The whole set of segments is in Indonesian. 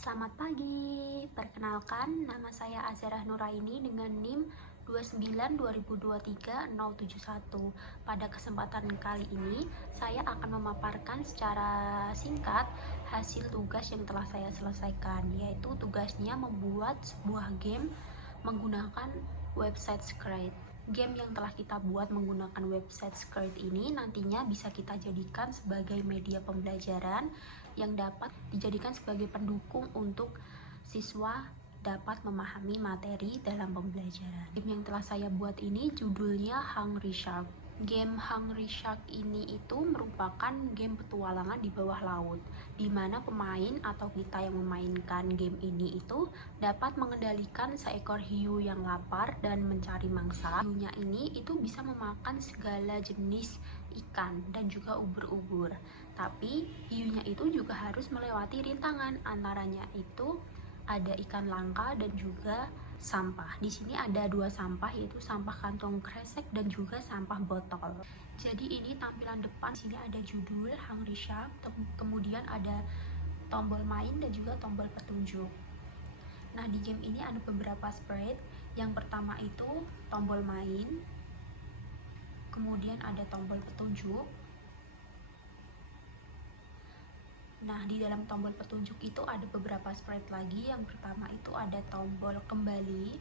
Selamat pagi, perkenalkan nama saya Azharah Nuraini dengan NIM 29 2023 071. Pada kesempatan kali ini, saya akan memaparkan secara singkat hasil tugas yang telah saya selesaikan, yaitu tugasnya membuat sebuah game menggunakan website Scratch. Game yang telah kita buat menggunakan website Scratch ini nantinya bisa kita jadikan sebagai media pembelajaran yang dapat dijadikan sebagai pendukung untuk siswa dapat memahami materi dalam pembelajaran. Game yang telah saya buat ini judulnya Hungry Shark. Game Hungry Shark ini itu merupakan game petualangan di bawah laut, di mana pemain atau kita yang memainkan game ini itu dapat mengendalikan seekor hiu yang lapar dan mencari mangsa. Hiunya ini itu bisa memakan segala jenis ikan dan juga ubur-ubur. Tapi hiunya itu juga harus melewati rintangan, antaranya itu ada ikan langka dan juga sampah. Di sini ada dua sampah, yaitu sampah kantong kresek dan juga sampah botol. Jadi ini tampilan depan, sini ada judul Hungry Shark, kemudian ada tombol main dan juga tombol petunjuk. Nah, di game ini ada beberapa sprite. Yang pertama itu tombol main, kemudian ada tombol petunjuk. Nah, di dalam tombol petunjuk itu ada beberapa sprite lagi. Yang pertama itu ada tombol kembali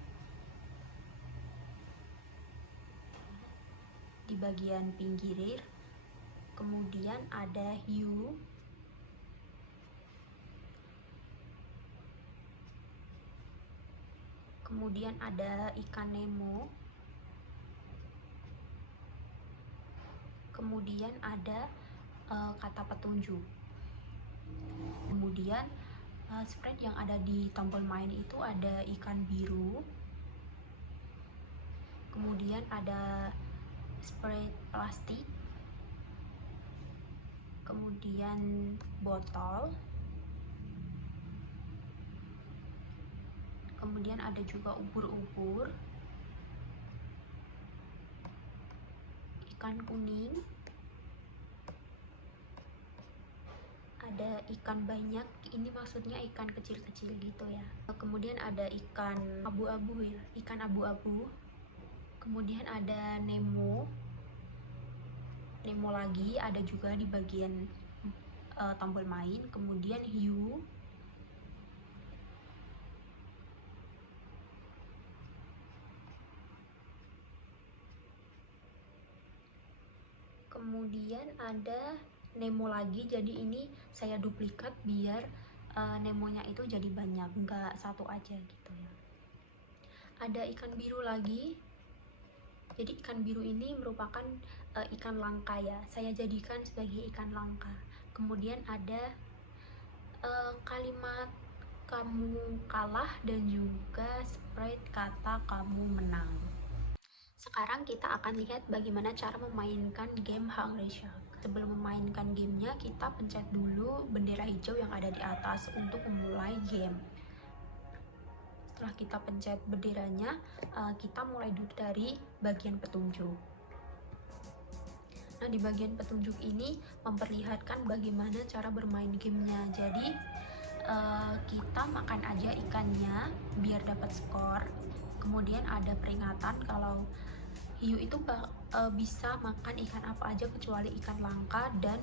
di bagian pinggir, kemudian ada hiu, kemudian ada ikan Nemo, kemudian ada kata petunjuk. Kemudian sprite yang ada di tombol main itu ada ikan biru, kemudian ada sprite plastik, kemudian botol, kemudian ada juga ubur-ubur, ikan kuning, ada ikan banyak, ini maksudnya ikan kecil-kecil gitu ya. Kemudian ada ikan abu-abu ya, ikan abu-abu. Kemudian ada Nemo lagi, ada juga di bagian tombol main. Kemudian hiu, kemudian ada Nemo lagi. Jadi ini saya duplikat biar Nemonya itu jadi banyak, nggak satu aja gitu ya. Ada ikan biru lagi. Jadi ikan biru ini merupakan ikan langka ya, saya jadikan sebagai ikan langka. Kemudian ada kalimat kamu kalah dan juga sprite kata kamu menang. Sekarang kita akan lihat bagaimana cara memainkan game Hungry Shark. Sebelum memainkan gamenya, kita pencet dulu bendera hijau yang ada di atas untuk memulai game. Setelah kita pencet benderanya, kita mulai dulu dari bagian petunjuk. Nah, di bagian petunjuk ini memperlihatkan bagaimana cara bermain gamenya. Jadi kita makan aja ikannya biar dapat skor. Kemudian ada peringatan kalau hiu itu bisa makan ikan apa aja kecuali ikan langka dan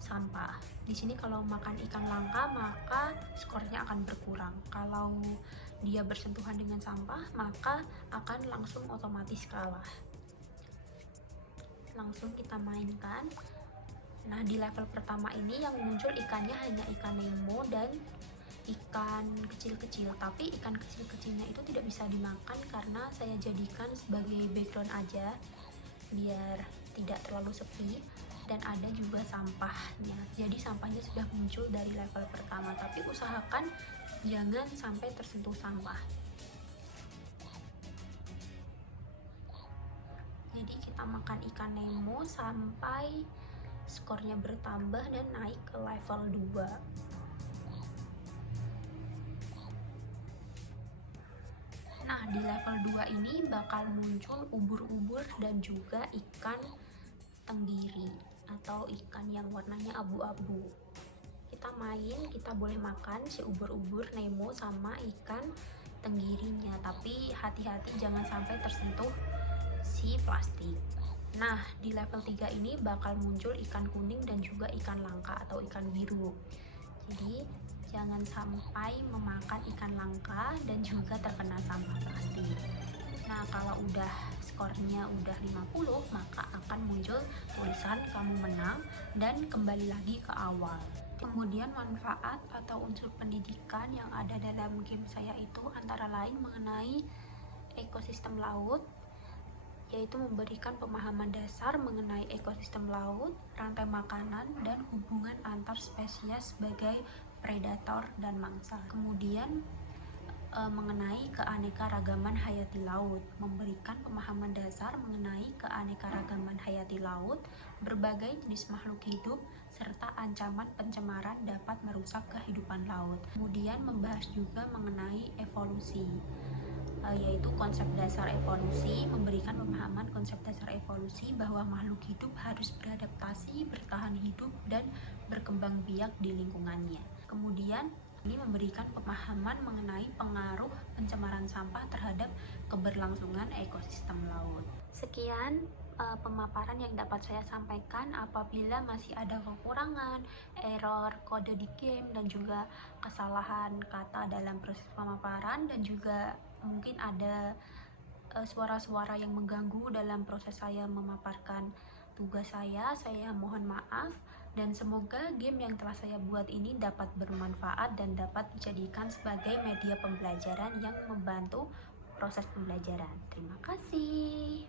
sampah. Di sini kalau makan ikan langka maka skornya akan berkurang. Kalau dia bersentuhan dengan sampah maka akan langsung otomatis kalah. Langsung kita mainkan. Nah, di level pertama ini yang muncul ikannya hanya ikan Nemo dan ikan kecil-kecil, tapi ikan kecil-kecilnya itu tidak bisa dimakan karena saya jadikan sebagai background aja biar tidak terlalu sepi. Dan ada juga sampahnya, jadi sampahnya sudah muncul dari level pertama, tapi usahakan jangan sampai tersentuh sampah. Jadi kita makan ikan Nemo sampai skornya bertambah dan naik ke level 2. Nah, di level 2 ini bakal muncul ubur-ubur dan juga ikan tenggiri atau ikan yang warnanya abu-abu. kita main, kita boleh makan si ubur-ubur Nemo sama ikan tenggirinya, tapi hati-hati jangan sampai tersentuh si plastik. Nah, di level 3 ini bakal muncul ikan kuning dan juga ikan langka atau ikan biru. Jadi, jangan sampai memakan ikan langka dan juga terkena sampah plastik. Nah, kalau udah skornya udah 50, maka akan muncul tulisan kamu menang dan kembali lagi ke awal. Kemudian manfaat atau unsur pendidikan yang ada dalam game saya itu antara lain mengenai ekosistem laut, yaitu memberikan pemahaman dasar mengenai ekosistem laut, rantai makanan, dan hubungan antar spesies sebagai predator dan mangsa. Kemudian mengenai keanekaragaman hayati laut, memberikan pemahaman dasar mengenai keanekaragaman hayati laut, berbagai jenis makhluk hidup, serta ancaman pencemaran dapat merusak kehidupan laut. Kemudian membahas juga mengenai evolusi, yaitu konsep dasar evolusi, memberikan pemahaman konsep dasar evolusi bahwa makhluk hidup harus beradaptasi, bertahan hidup, dan berkembang biak di lingkungannya. Kemudian ini memberikan pemahaman mengenai pengaruh pencemaran sampah terhadap keberlangsungan ekosistem laut. Sekian pemaparan yang dapat saya sampaikan. Apabila masih ada kekurangan, error kode di game, dan juga kesalahan kata dalam proses pemaparan, dan juga mungkin ada suara-suara yang mengganggu dalam proses saya memaparkan tugas saya mohon maaf, dan semoga game yang telah saya buat ini dapat bermanfaat dan dapat dijadikan sebagai media pembelajaran yang membantu proses pembelajaran. Terima kasih.